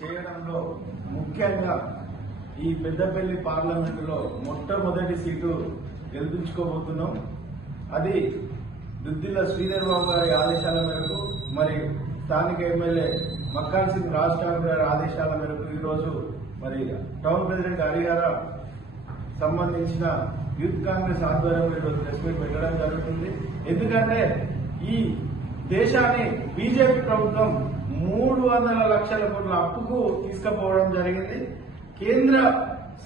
చేయడంలో ముఖ్యంగా ఈ పెద్దపల్లి పార్లమెంటులో మొట్టమొదటి సీటు గెలిపించుకోబోతున్నాం. అది దుద్దిల్ల శ్రీధర్ బాబు గారి ఆదేశాల మేరకు మరి స్థానిక ఎమ్మెల్యే మక్కాన్ సింగ్ రాజ్ ఠాకూర్ గారి ఆదేశాల మేరకు ఈరోజు మరి టౌన్ ప్రెసిడెంట్ హరిగార సంబంధించిన యూత్ కాంగ్రెస్ ఆధ్వర్యంలో ఈరోజు ప్రెస్ మీట్ పెట్టడం జరుగుతుంది. ఎందుకంటే ఈ దేశాన్ని బీజేపీ ప్రభుత్వం 300 లక్షల కోట్ల అప్పుకు తీసుకుపోవడం జరిగింది. కేంద్ర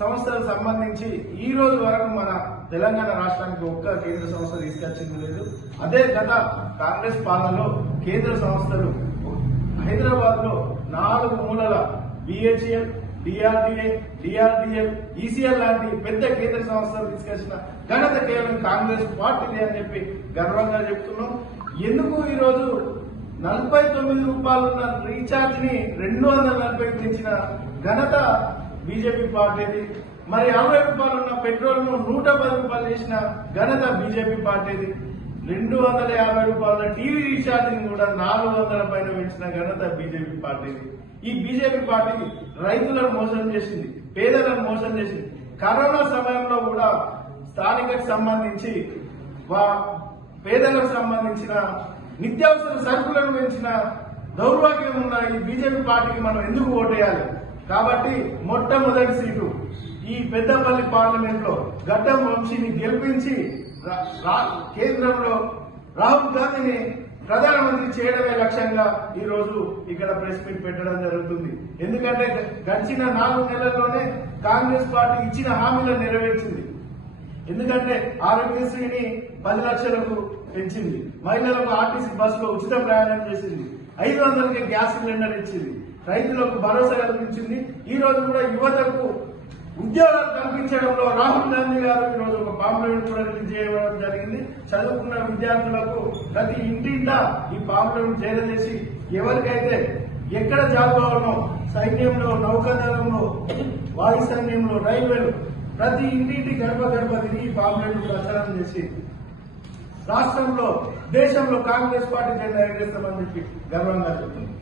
సంస్థలకు సంబంధించి ఈ రోజు వరకు మన తెలంగాణ రాష్ట్రానికి ఒక్క కేంద్ర సంస్థ తీసుకొచ్చింది లేదు. అదే గత కాంగ్రెస్ పాలనలో కేంద్ర సంస్థలు హైదరాబాద్ లో 4 మూలల బిహెచ్ఎల్, డిఆర్డిఎల్, ఈసీఎల్ లాంటి పెద్ద కేంద్ర సంస్థలు తీసుకొచ్చిన ఘనత కేవలం కాంగ్రెస్ పార్టీదే అని చెప్పి గర్వంగా చెప్తున్నాం. ఎందుకు ఈ రోజు 49 రూపాయలున్న రీఛార్జ్ ని 240 పెంచిన ఘనత బీజేపీ పార్టీది. మరి 60 రూపాయలున్న పెట్రోల్ ను 110 రూపాయలు చేసిన ఘనత బీజేపీ పార్టీది. 250 రూపాయల టీవీ రీఛార్జ్ ని కూడా 400 పైన పెంచిన ఘనత బీజేపీ పార్టీది. ఈ బీజేపీ పార్టీ రైతులను మోసం చేసింది, పేదలను మోసం చేసింది. కరోనా సమయంలో కూడా స్థానికకు సంబంధించి పేదలకు సంబంధించిన నిత్యావసర సరుకులను పెంచిన దౌర్భాగ్యం ఉన్న ఈ బీజేపీ పార్టీకి మనం ఎందుకు ఓటేయాలి? కాబట్టి మొట్టమొదటి సీటు ఈ పెద్దపల్లి పార్లమెంట్ లో గడ్డం వంశీని గెలిపించి కేంద్రంలో రాహుల్ గాంధీని ప్రధానమంత్రి చేయడమే లక్ష్యంగా ఈ రోజు ఇక్కడ ప్రెస్ మీట్ పెట్టడం జరుగుతుంది. ఎందుకంటే గడిచిన 4 నెలల్లోనే కాంగ్రెస్ పార్టీ ఇచ్చిన హామీలను నెరవేర్చింది. ఎందుకంటే ఆరోగ్యశ్రీని 10 లక్షలకు పెంచింది, మహిళలకు ఆర్టీసీ బస్సులో ఉచిత ప్రయాణం చేసింది, 500కి గ్యాస్ సిలిండర్ ఇచ్చింది, రైతులకు భరోసా కల్పించింది. ఈ రోజు కూడా యువతకు ఉద్యోగాలు కల్పించడంలో రాహుల్ గాంధీ గారు ఈ రోజు ఒక పాంప్లెట్ కూడా రిలీజ్ చేయడం జరిగింది. చదువుకున్న విద్యార్థులకు ప్రతి ఇంటింటా ఈ పాంప్లెట్ చేరజేసి ఎవరికైతే ఎక్కడ జాబ్ కావాలో సైన్యంలో, నౌకాదళంలో, వాయు సైన్యంలో, రైల్వేలు ప్రతి ఇంటింటి గడప తిరిగి పాంప్లెట్ ప్రచారం చేసి రాష్ట్రంలో, దేశంలో కాంగ్రెస్ పార్టీ జెండా ఎగరేస్తామని చెప్పి గర్వంగా చెప్తుంది.